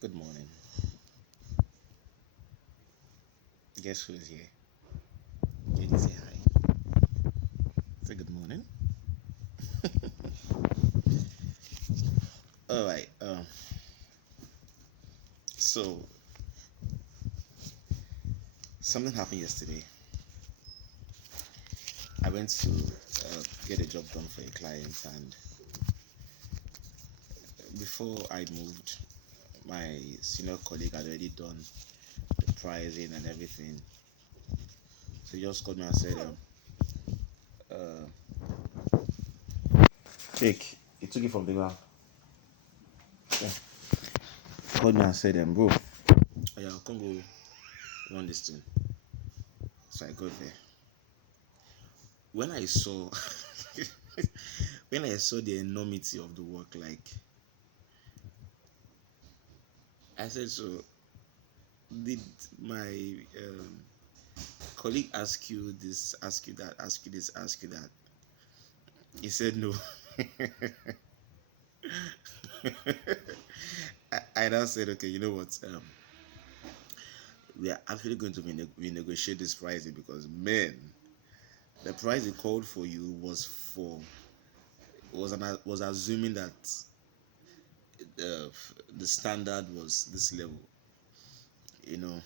Good morning. Guess who's here? Can you say hi? Say good morning. All right. So something happened yesterday. I went to get a job done for a client, and before I moved, my senior colleague had already done the pricing and everything. So he just called me and said, "Jake, he took it from the ground." Yeah. Called me and said, "Bro, oh yeah, come go run this thing." So I got there. When I saw when I saw the enormity of the work, like I said, so did my colleague ask you this, ask you that, ask you this, ask you that? He said no. I now said, okay, you know what? We are actually going to renegotiate this pricing because, man, the price he called for you was assuming that uh, the standard was this level. You know,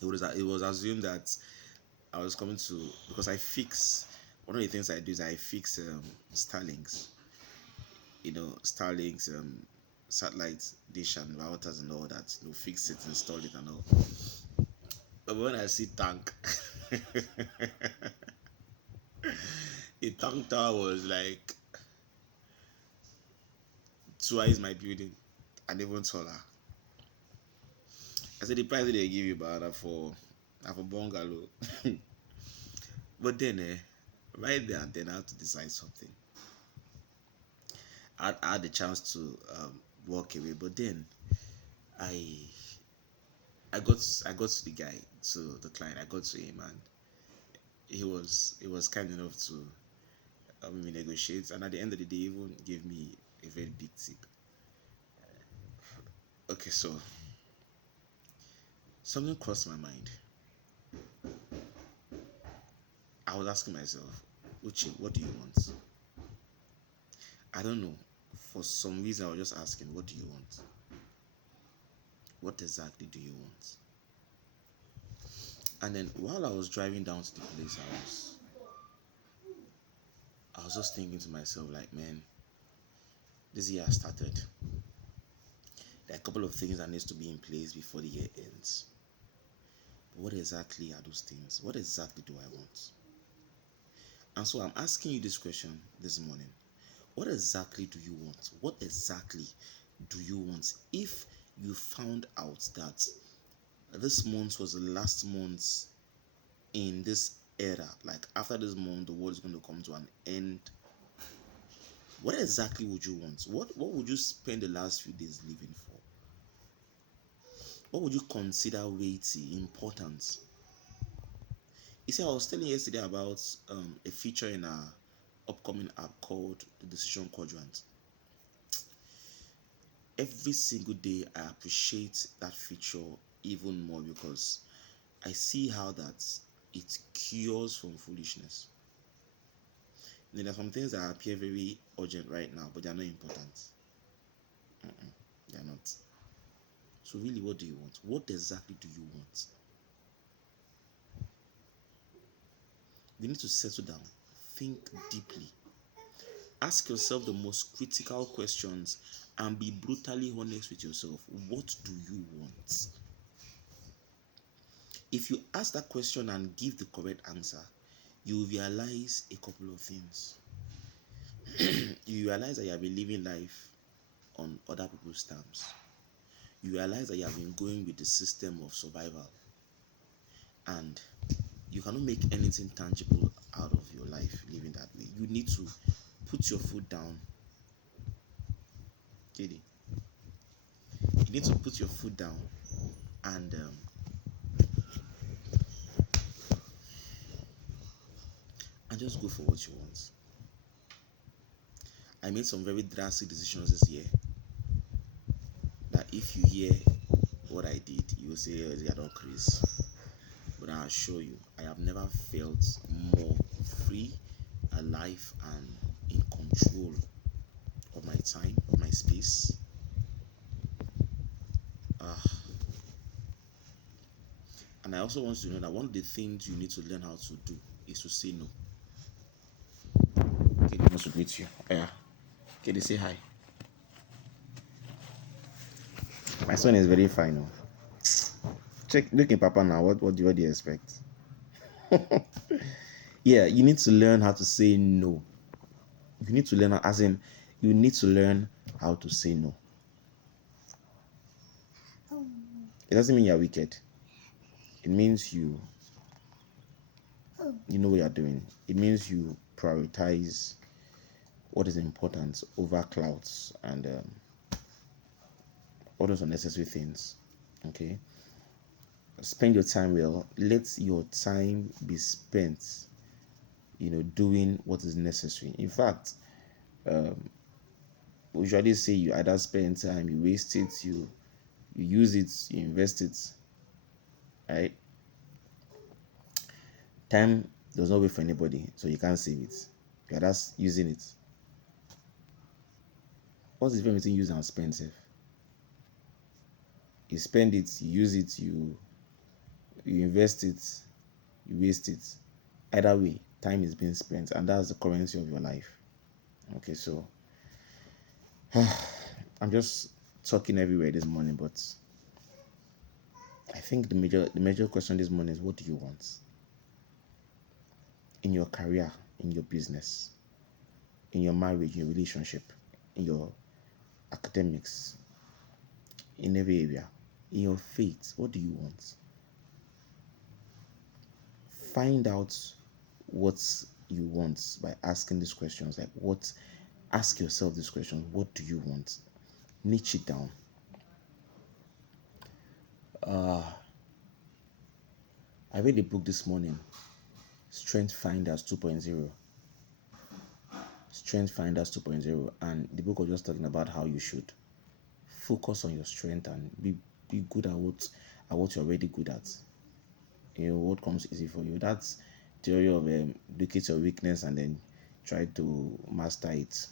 it was assumed that I was coming to, because I fix one of the things I do is I fix Starlinks, Starlinks, satellite dish and routers and all that. Fix it, install it, and all. But when I see tank, the tank tower was like twice my building and even taller. I said the price they give you, but for bungalow. But then, right there and then, I had to decide something. I had the chance to walk away, but then I I got to the guy, to the client. I got to him, and he was kind enough to negotiate, and at the end of the day, he even gave me a very big tip. Okay, so something crossed my mind. I was asking myself, Uche, what do you want? I don't know. For some reason, I was just asking, what do you want? What exactly do you want? And then while I was driving down to the place, I was just thinking to myself, like, man, this year started. There are a couple of things that needs to be in place before the year ends. But what exactly are those things? What exactly do I want? And so I'm asking you this question this morning. What exactly do you want? What exactly do you want? If you found out that this month was the last month in this era, like after this month, the world is going to come to an end, what exactly would you want? What would you spend the last few days living for? What would you consider weighty, important? You see, I was telling you yesterday about a feature in our upcoming app called the Decision Quadrant. Every single day, I appreciate that feature even more because I see how that it cures from foolishness. There are some things that appear very urgent right now, but they are not important. They are not. So, really, what do you want? What exactly do you want? You need to settle down, think deeply, ask yourself the most critical questions, and be brutally honest with yourself. What do you want? If you ask that question and give the correct answer, you will realize a couple of things. You realize that you have been living life on other people's terms. You realize that you have been going with the system of survival, and you cannot make anything tangible out of your life living that way. You need to put your foot down. Katie, you need to put your foot down and just go for what you want. I made some very drastic decisions this year that if you hear what I did, you will say, oh, they are not crazy. But I assure you, I have never felt more free, alive, and in control of my time, of my space. And I also want you to know that one of the things you need to learn how to do is to say no. Okay, they wants to greet you. Yeah. Okay, they say hi. My son is very fine. Check, look at Papa now. What do you expect? Yeah, you need to learn how to say no. You need to learn, as in, you need to learn how to say no. It doesn't mean you're wicked. It means you know what you're doing. It means you prioritize what is important over clouds and all those unnecessary things. Okay, spend your time well. Let your time be spent, doing what is necessary. In fact, we usually say you either spend time, you waste it, you use it, you invest it. Right? Time does not wait for anybody, so you can't save it. You're just using it. What's the difference between use and spend? You spend it, you use it, you invest it, you waste it. Either way, time is being spent, and that's the currency of your life. Okay, so I'm just talking everywhere this morning, but I think the major question this morning is, what do you want in your career, in your business, in your marriage, in your relationship, in your academics, in every area, in your faith? What do you want? Find out what you want by asking these questions. Ask yourself these questions. What do you want? Niche it down. I read a book this morning, Strength Finders 2.0. Strength Finders 2.0, and the book was just talking about how you should focus on your strength and be good at what you're already good at. What comes easy for you. That's theory of look at your weakness and then try to master it.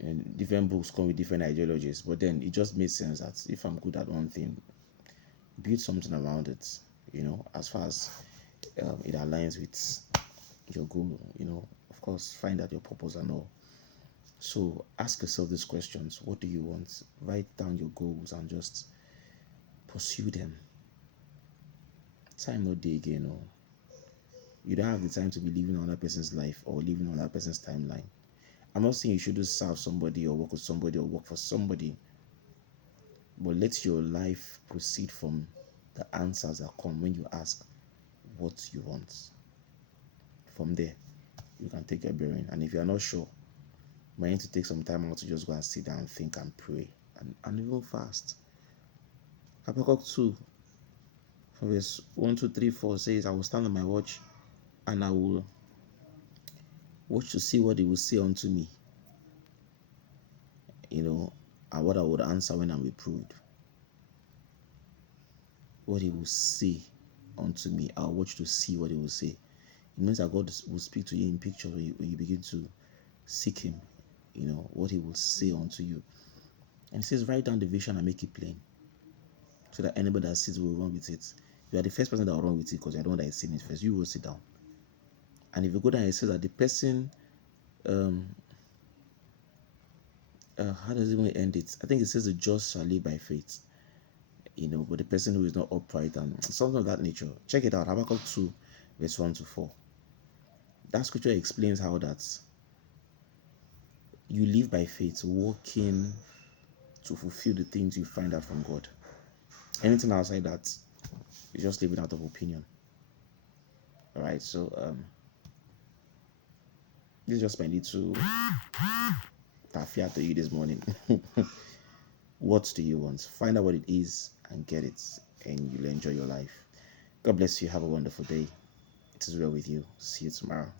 And different books come with different ideologies, but then it just made sense that if I'm good at one thing, build something around it, as far as it aligns with your goal. Of course, find out your purpose and all. So ask yourself these questions. What do you want? Write down your goals and just pursue them. Time no day again. You don't have the time to be living another person's life or living on that person's timeline. I'm not saying you shouldn't serve somebody or work with somebody or work for somebody, but let your life proceed from the answers that come when you ask what you want. From there, you can take your bearing. And if you are not sure, you might need to take some time out to just go and sit down and think and pray and even fast. Habakkuk 2, verse 1, 2, 3, 4 says, I will stand on my watch and I will watch to see what he will say unto me. And what I would answer when I'm reproved. What he will say unto me, I'll watch to see what he will say. It means that God will speak to you in pictures when you begin to seek him, what he will say unto you. And it says, write down the vision and make it plain, so that anybody that sees will run with it. You are the first person that will run with it because you're the one that is seeing it first. You will sit down. And if you go down, it says that the person, how does it even end it? I think it says the just shall live by faith. But the person who is not upright and something of that nature. Check it out. Habakkuk 2, verse 1 to 4. That scripture explains how that you live by faith, walking to fulfill the things you find out from God. Anything outside that, you just living out of opinion. All right, so this is just my little tafia to you this morning. What do you want? Find out what it is and get it, and you'll enjoy your life. God bless you. Have a wonderful day. It is well with you. See you tomorrow.